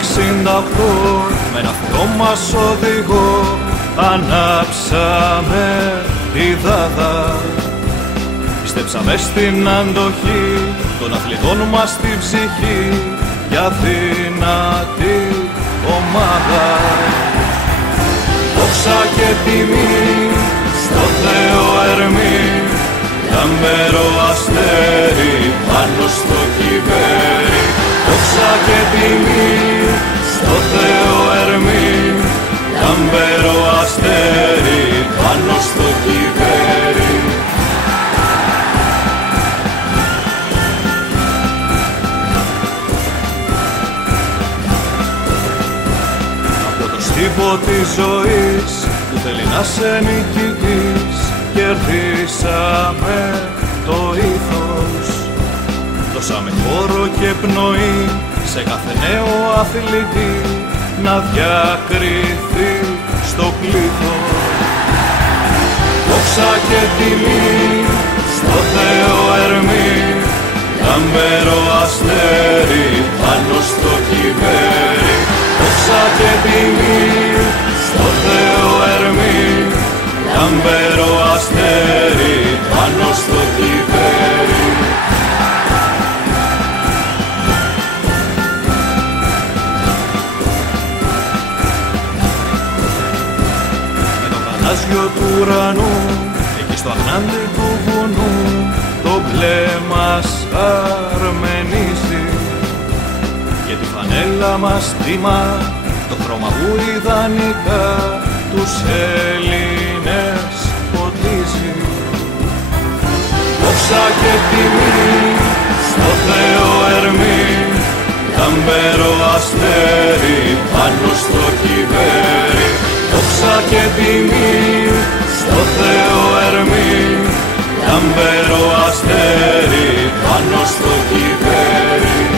68 με ένα αυτό μας οδηγό ανάψαμε τη Δάδα. Πιστέψαμε στην αντοχή των αθλητών μας στην ψυχή για δυνατή ομάδα. Δόξα και τιμή στο Θεό Ερμή, λαμπερό αστέρι πάνω στο κυπέρι. Δόξα και τιμή στο Θεό Ερμή, λαμπερό αστέρι πάνω στο κυπέρι. Από το στίβο της ζωής που θέλει να σε νικητής, κερδίσαμε το ήθος. Δώσαμε χώρο και πνοή σε κάθε νέο αθλητή να διακριθεί στο πλήθος. Δόξα και τιμή στο Θεό Ερμή, λαμπερό αστέρι πάνω στο κυπέρι. Δόξα και τιμή στο Θεό Ερμή, λαμπερό αστέρι πάνω στο κυπέρι. Με το γαλάζιο του ουρανού, εκεί στο αχνάντι του βουνού, το μπλε μας αρμενίζει και τη φανέλα μας τιμά το χρώμα που ιδανικά τους Έλληνες ποτίζει. Δόξα και τιμή στο Θεό Ερμή, λαμπερό αστέρι πάνω στο κυπέρι. Δόξα και τιμή στο Θεό Ερμή, λαμπερό αστέρι πάνω στο κυπέρι.